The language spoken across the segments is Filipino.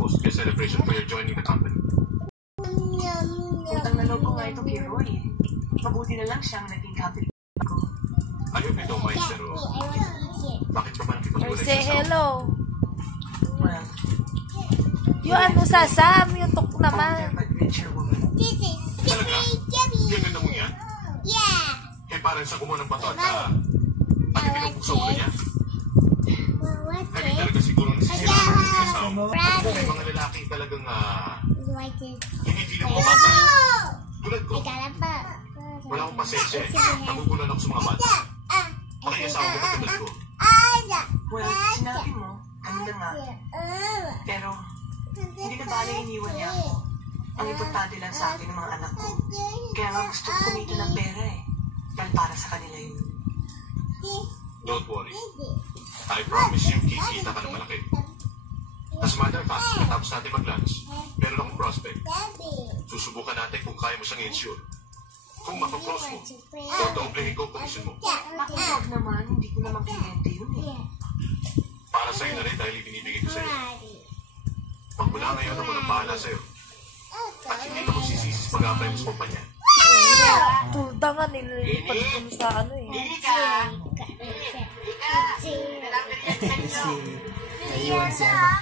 supposed to be a celebration for your joining the company. Utang na loob ko nga ito kay Roy. Mabuti na lang siyang naging company ko. Ayaw ito, Mike, pero bakit pa ba nakipag-ulit Say hello. Well, Yung ano sa Sam, yung tok naman. but richer woman. Talaga? Yung ganda mo yan? Eh, parang sa kumuha ng bato at pagkitin sa ulo niya. Kaya talaga siguro nasisira mo yung asawa mo. May mga lalaki talagang hindi mo mababa. Tulad ko, wala akong pasensya eh. Nagugulan ako sa mga bata. Pakiasawa mo katulad ko. Well, sinabi mo, kanina nga. Pero, hindi na bala iniwan niya ako. Ang importante lang sa akin ng mga anak ko. Kaya nga gusto ko kumita ng pera eh. Dahil para sa kanila yun. Don't worry. I promise you, kikita ka ng malaki. As a matter of fact, matapos natin mag-lunch, meron akong prospect. Susubukan natin kung kaya mo siyang insure. Kung makaklose mo, dooblehin ko ang komisyon mo. Nakuwag naman, hindi ko naman kliyente yun eh. Para sa'yo na rin dahil ibinibigay ko sa'yo. Pag mula ngayon ako nang bahala sa'yo. At hindi ka magsisisi sa pag-apply mo sa kumpanya. Tulda nga nililipad ko sa ano eh. Naiwan siya.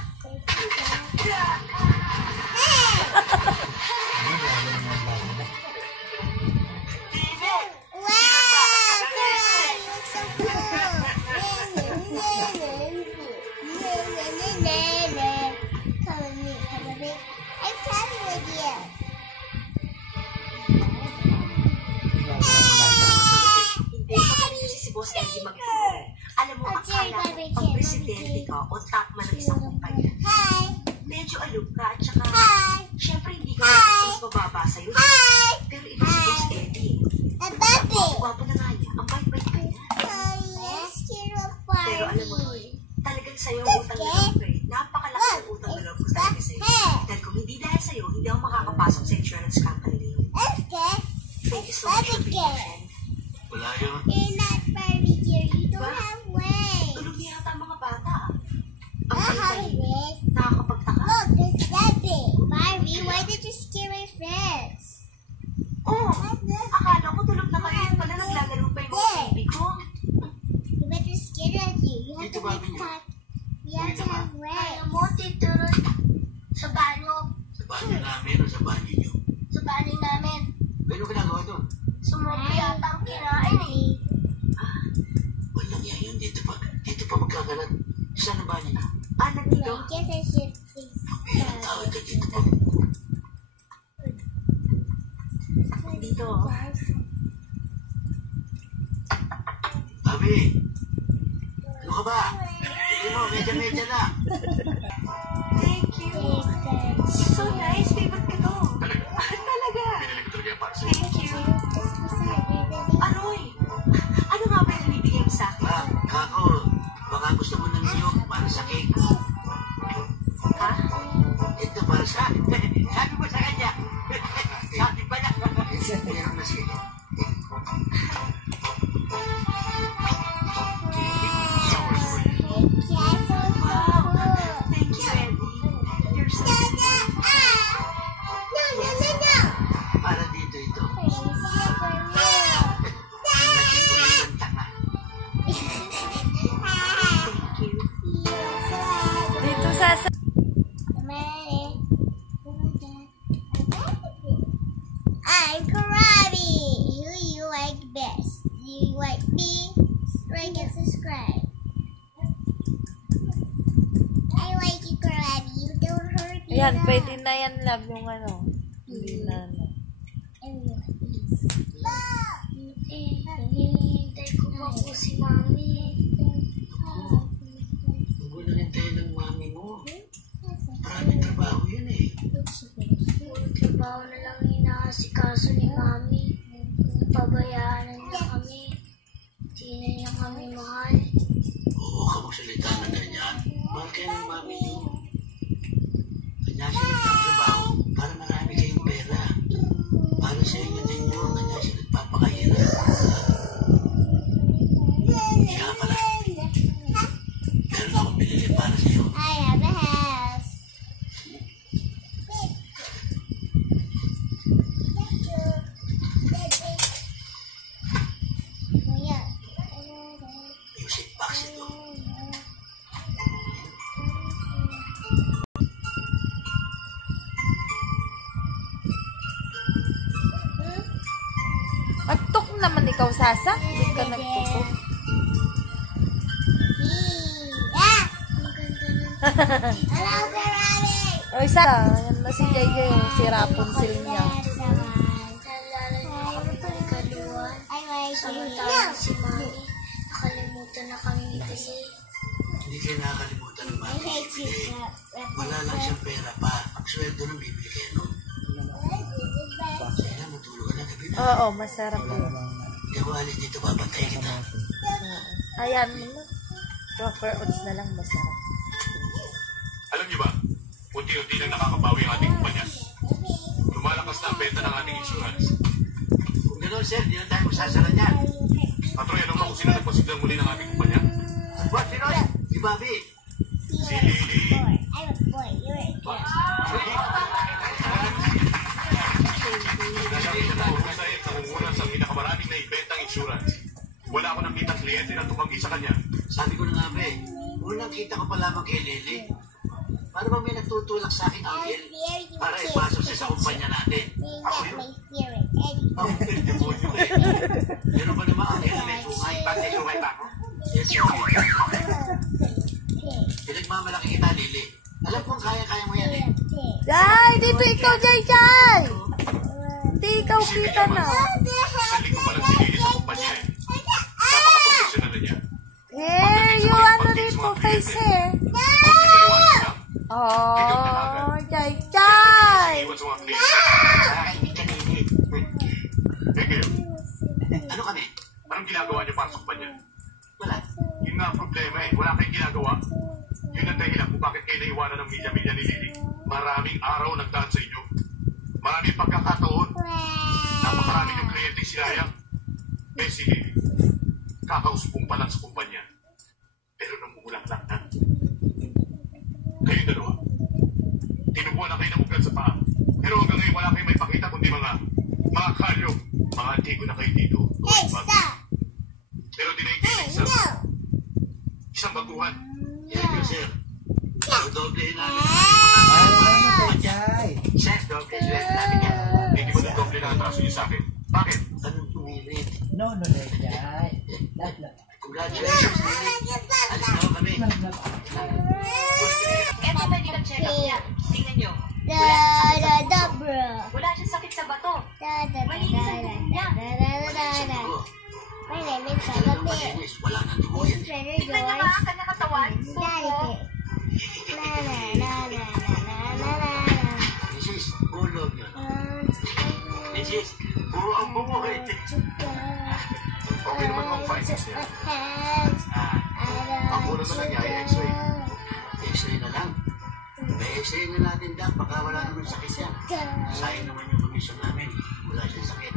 Boss Andy mag-iwan. Alam mo, akala ko pag presidente ka o top man ng isang kumpanya, medyo aloof ka at saka, syempre hindi ka mas mababa sa'yo. Pero ito si Boss Andy. Gwapo na nga niya. Ang bait-bait ka niya. Pero alam mo, talagang sa'yo ang utang na loob eh. Napakalaki ang utang na loob ko talaga sa'yo. Dahil kung hindi dahil sa'yo, hindi ako makakapasok sa insurance company na yun. Thank you so much for being my friend. Wala yun. Tulog niya yata ang mga bata. Ang bait-bait. Nakakapagtaka. Oh, akala ko tulog na kayo. Pala naglalaro pa yung mga baby ko. Dito ba niyo? Kaya mo, tito. Sa banyo. Sa banyo namin o sa banyo niyo? Sa banyo namin. Ano ginagawa doon? Sumubi yata ang kinain eh. Walang yan yun. Dito pa magkakalat. Saan ang banyo na? Nandito. Ang tawag ka dito pa. Dito. Abi! Ano ka ba? Hindi mo, medya na. Thank you. So nice. Favorite ko to. Talaga? Talaga. Pinili ko talaga yung para sa'yo. Thank you. Aroy, ano nga ba yung binibigay mo sa akin? Kako, baka gusto mo ng niyog para sa cake. Ha? Ito para sa akin. Sabi mo sa kanya. Sabi pa na. Meron na siya. Wow. Thank you, Eddie. You're so sweet. Para dito ito. Thank you. Dito sa I'm Karate. Who you like best? Do you like me? Like and subscribe. I like you, Karate. You don't hurt me. Ayan, pwede na yan, love, yung ano. Hindi na ano. Hinihintay ko pa po si Mami. Huwag mo na hintayin ng mami mo. Maraming trabaho yun eh. Puro trabaho na lang inaasikaso ni Mami. Pabayaan na niya kami. Hindi na niya kami mahal. Oo, ka magsalita na ganyan. Mahal kayo ng mami nyo. Kanya siya nagtatrabaho para marami kayong pera. Para sa inyo din nyo, kanya siya nagpapakahirap. Kaya pala, meron akong binili para sa'yo. I have a house. naman ikaw, Sasa. Hindi ka nagpupo. O, isa. Yan na si JJ. Si Rapunzel niya. Samantala si Mami, nakalimutan na kami kasi Hindi kayo nakakalimutan ng mami. Wala lang siyang pera pa. Ang sweldo nang bibili kayo, no? Kaya matulog ka na gabi na. Oo, masarap yun. Hindi ako alis dito, babantay kita. Ayan mo na. Proper oats na lang masarap. Alam niyo ba, unti-unti nang nakakabawi ang ating kumpanya. Lumalakas na ang benta ng ating insurance. Kung gano'n, sir, di na tayo magsasara niyan. Patroy, alam mo kung sino nagpasiglang muli ng ating kumpanya? What, sino? Si Bobby. Si Lily. Nasabi siya na husay at nangungunan sa pinakamaraming na ibentang insurance. Wala ako nakitang kliyente na tumanggi sa kanya. Sabi ko na nga ba unang kita ko pa lamang kay Lily. Para bang may nagtutulak sa akin, Angel? Para ipasok siya sa kumpanya natin. Ako yun. Ang demonyo eh. Meron ba naman, Angel, may sungay? May sungay pa ako? Yes, sir. Pinagmamalaki kita, Lily. Alam kong kaya-kaya mo yan eh. Jai! Dito ikaw, Jai! Jai! Hindi ikaw kita na. Isang linggo pa lang si Lily sa kumpanya eh. Napaka-professional na niya. Eh, yung ano dito, face eh. Oh, Jai! Jai! Iwan sa mga kliyente. Hindi ka, Lily. Eh kayo, Ano kami? anong ginagawa niyo para sa kumpanya? Wala. Yun nga ang problema eh. Wala kayong ginagawa. Yun ang dahilan kung bakit kayo naiwanan ng media ni Lily. Maraming araw nagdaan sa inyo. Maraming pagkakataon. Napakarami ng kliyente sinayang. Eh si Lily, kakausapong pa lang sa kumpanya. Pero namumulaklak na. Kayong dalawa, tinubuan na kayo ng ugat sa paa. Pero hanggang ngayon wala kayong may pakita kundi mga kalyo. Mga antigo na kayo dito. Pero dinaigigit sa isang baguhan. Yan yun, sir. Doblehin namin. Sir, doble sweldo namin yan. Hindi mo na doble na atraso niyo sa akin. Bakit? Anong pumilit? No, Jai. Congratulations, Lily. Alis na ako kami. Eto ba hindi nag-check up niya? Tingnan nyo. Wala siyang sakit sa bato. Malinis ang dugo niya. My name is Talagang Peppa malinis. Wala nang dugo yan. Pig. Tingnan nyo nga ang kanyang katawan. Daddy Buko. Pig. Mrs. Bulog yun. Mrs. Buo ang bungo eh. Okay naman ang findings niya. Ang una na lang niya ay x-ray. X-ray na lang. May x-ray na natin lang. Baka wala naman sakit yan. Sayang naman yung komisyon namin. Wala siyang sakit.